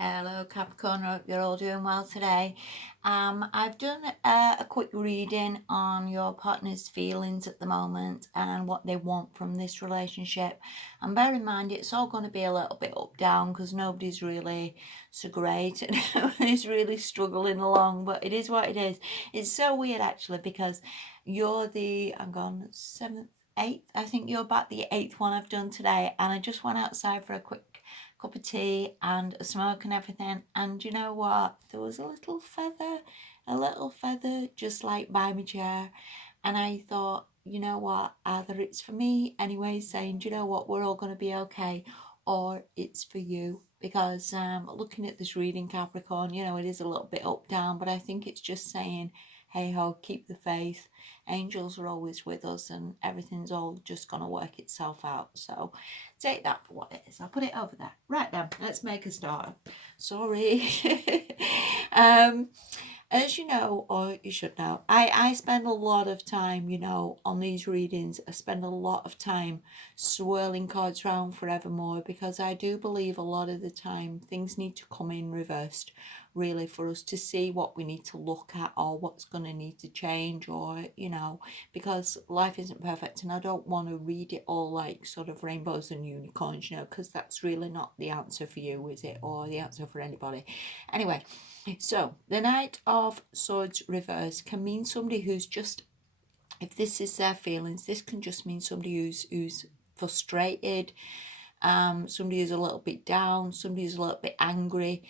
Hello Capricorn, I hope you're all doing well today. I've done a quick reading on your partner's feelings at the moment and what they want from this relationship. And bear in mind, it's all going to be a little bit up down because nobody's really so great and nobody's really struggling along, but it is what it is. It's so weird actually because you're I'm gone, seventh, eighth. I think you're about the eighth one I've done today, and I just went outside for a quick cup of tea and a smoke and everything, and you know what, there was a little feather just like by my chair, and I thought, you know what, either it's for me anyway, saying, do you know what, we're all going to be okay, or it's for you, because looking at this reading, Capricorn, you know, it is a little bit up down, but I think it's just saying, hey ho, keep the faith, angels are always with us, and everything's all just going to work itself out. So take that for what it is. I'll put it over there. Right then, let's make a start. Sorry. um, as you know, or you should know, I spend a lot of time, you know, on these readings. I spend a lot of time swirling cards around forevermore, because I do believe a lot of the time things need to come in reversed, really, for us to see what we need to look at or what's going to need to change, or, you know, because life isn't perfect, and I don't want to read it all like sort of rainbows and unicorns, you know, because that's really not the answer for you, is it? Or the answer for anybody. Anyway, so the Knight of Swords reverse can mean somebody who's just, if this is their feelings, this can just mean somebody who's frustrated, somebody who's a little bit down, somebody who's a little bit angry,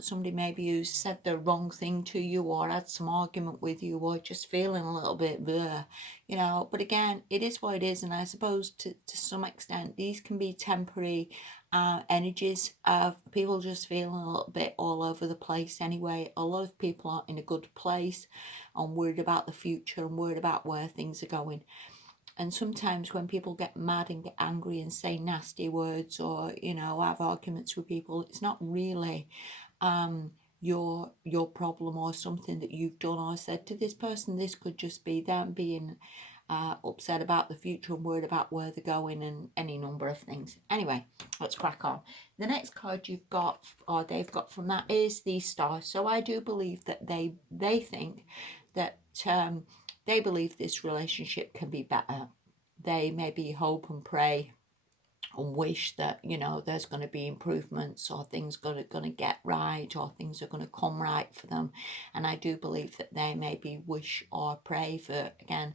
somebody maybe who's said the wrong thing to you or had some argument with you, or just feeling a little bit bleh, you know. But again, it is what it is, and I suppose to some extent these can be temporary energies of people just feeling a little bit all over the place anyway. A lot of people aren't in a good place and worried about the future and worried about where things are going. And sometimes when people get mad and get angry and say nasty words, or, you know, have arguments with people, it's not really your problem or something that you've done or said to this person. This could just be them being upset about the future and worried about where they're going and any number of things. Anyway, let's crack on. The next card you've got, or they've got from that, is the Star. So I do believe that they think that they believe this relationship can be better. They maybe hope and pray and wish that, you know, there's going to be improvements, or things going to get right, or things are going to come right for them. And I do believe that they maybe wish or pray for, again,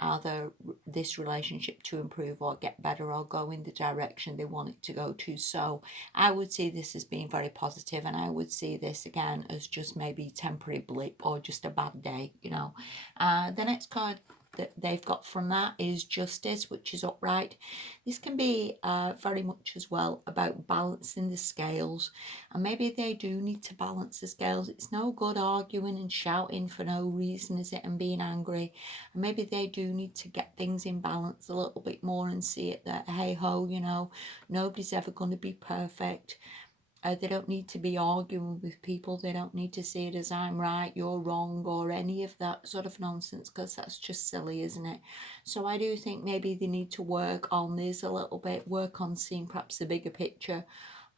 either this relationship to improve or get better or go in the direction they want it to go to. So I would see this as being very positive, and I would see this again as just maybe temporary blip or just a bad day, you know. The next card that they've got from that is Justice, which is upright. This can be very much as well about balancing the scales, and maybe they do need to balance the scales. It's no good arguing and shouting for no reason, is it, and being angry. And maybe they do need to get things in balance a little bit more and see it that, hey ho, you know, nobody's ever going to be perfect. They don't need to be arguing with people. They don't need to see it as I'm right, you're wrong, or any of that sort of nonsense, because that's just silly, isn't it? So I do think maybe they need to work on this a little bit, work on seeing perhaps the bigger picture.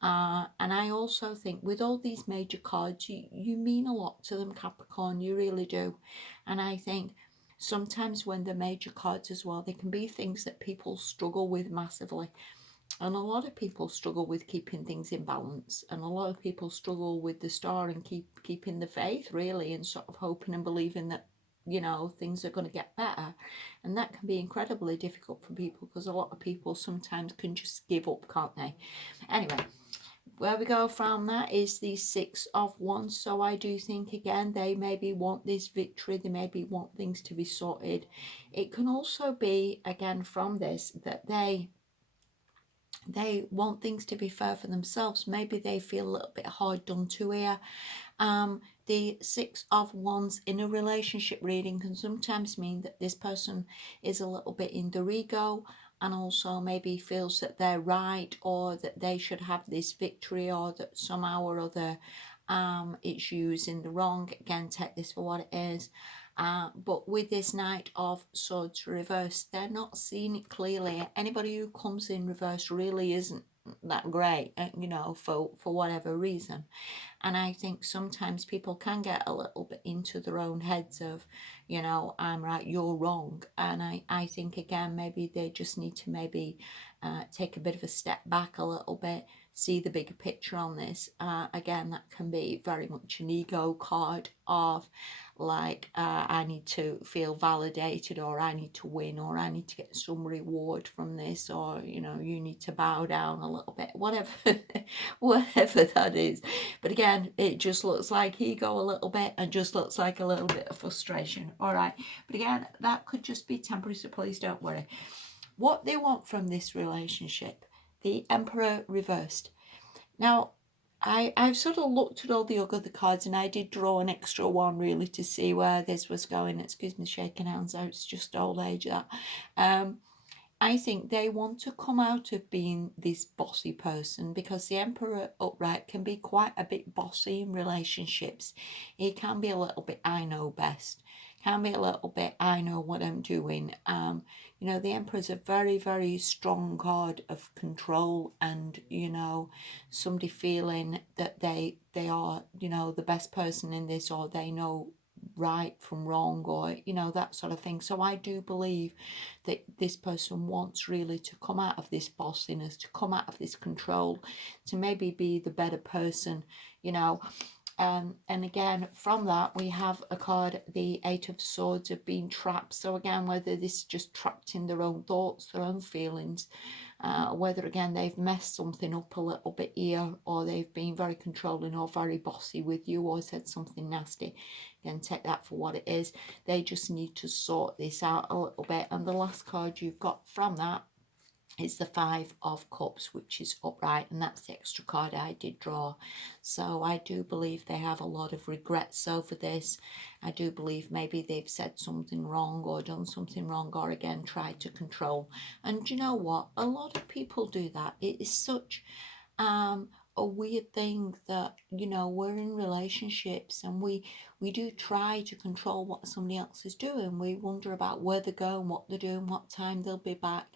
And I also think with all these major cards, you mean a lot to them, Capricorn, you really do. And I think sometimes when they're major cards as well, they can be things that people struggle with massively. And a lot of people struggle with keeping things in balance, and a lot of people struggle with the Star and keeping the faith, really, and sort of hoping and believing that, you know, things are going to get better. And that can be incredibly difficult for people, because a lot of people sometimes can just give up, can't they? Anyway, where we go from that is the Six of Wands. So I do think, again, they maybe want this victory, they maybe want things to be sorted. It can also be, again, from this, that they want things to be fair for themselves. Maybe they feel a little bit hard done to here. The Six of Wands in a relationship reading can sometimes mean that this person is a little bit in their ego, and also maybe feels that they're right, or that they should have this victory, or that somehow or other it's using the wrong. Again, take this for what it is. But with this Knight of Swords reverse, they're not seeing it clearly. Anybody who comes in reverse really isn't that great, you know, for whatever reason. And I think sometimes people can get a little bit into their own heads of, you know, I'm right, you're wrong. And I think, again, maybe they just need to maybe take a bit of a step back a little bit, see the bigger picture on this. Again, that can be very much an ego card of, like, I need to feel validated, or I need to win, or I need to get some reward from this, or, you know, you need to bow down a little bit, whatever, whatever that is. But again, it just looks like ego a little bit, and just looks like a little bit of frustration. All right. But again, that could just be temporary, so please don't worry. What they want from this relationship, the Emperor reversed. Now, I've sort of looked at all the other cards, and I did draw an extra one really to see where this was going. Excuse me shaking hands out, it's just old age that. I think they want to come out of being this bossy person, because the Emperor upright can be quite a bit bossy in relationships. He can be a little bit I know best, can be a little bit I know what I'm doing. You know, the Emperor's a very, very strong card of control, and, you know, somebody feeling that they are, you know, the best person in this, or they know right from wrong, or, you know, that sort of thing. So I do believe that this person wants really to come out of this bossiness, to come out of this control, to maybe be the better person, you know. And again, from that, we have a card, the Eight of Swords, of being trapped. So again, whether this is just trapped in their own thoughts, their own feelings, whether, again, they've messed something up a little bit here, or they've been very controlling or very bossy with you, or said something nasty. Again, take that for what it is. They just need to sort this out a little bit. And the last card you've got from that is the Five of Cups, which is upright, and that's the extra card I did draw. So I do believe they have a lot of regrets over this. I do believe maybe they've said something wrong, or done something wrong, or again tried to control. And you know what, a lot of people do that. It is such a weird thing that, you know, we're in relationships, and we do try to control what somebody else is doing. We wonder about where they're going, what they're doing, what time they'll be back.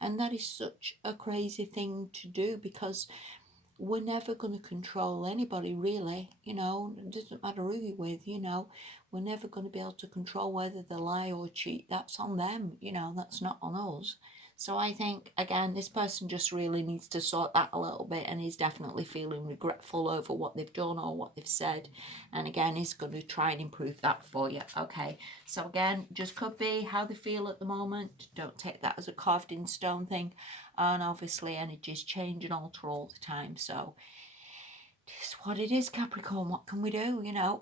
And that is such a crazy thing to do, because we're never going to control anybody, really. You know, it doesn't matter who you're with, you know, we're never going to be able to control whether they lie or cheat. That's on them, you know, that's not on us. So I think, again, this person just really needs to sort that a little bit, and is definitely feeling regretful over what they've done or what they've said. And again, is going to try and improve that for you. Okay, so again, just could be how they feel at the moment. Don't take that as a carved in stone thing. And obviously energies change and alter all the time. So it's what it is, Capricorn. What can we do, you know?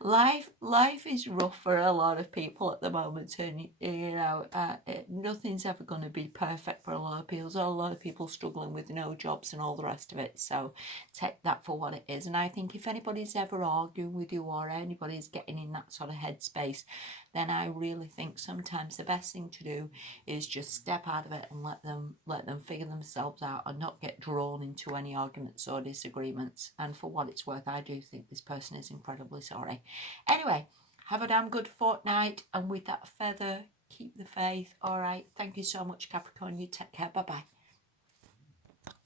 life is rough for a lot of people at the moment, and you know, nothing's ever going to be perfect for a lot of people. So a lot of people struggling with no jobs and all the rest of it. So take that for what it is. And I think if anybody's ever arguing with you, or anybody's getting in that sort of headspace, then I really think sometimes the best thing to do is just step out of it and let them figure themselves out, and not get drawn into any arguments or disagreements. And for what it's worth, I do think this person is incredibly sorry. Anyway, have a damn good fortnight, and with that feather, keep the faith. All right, thank you so much, Capricorn. You take care. Bye bye.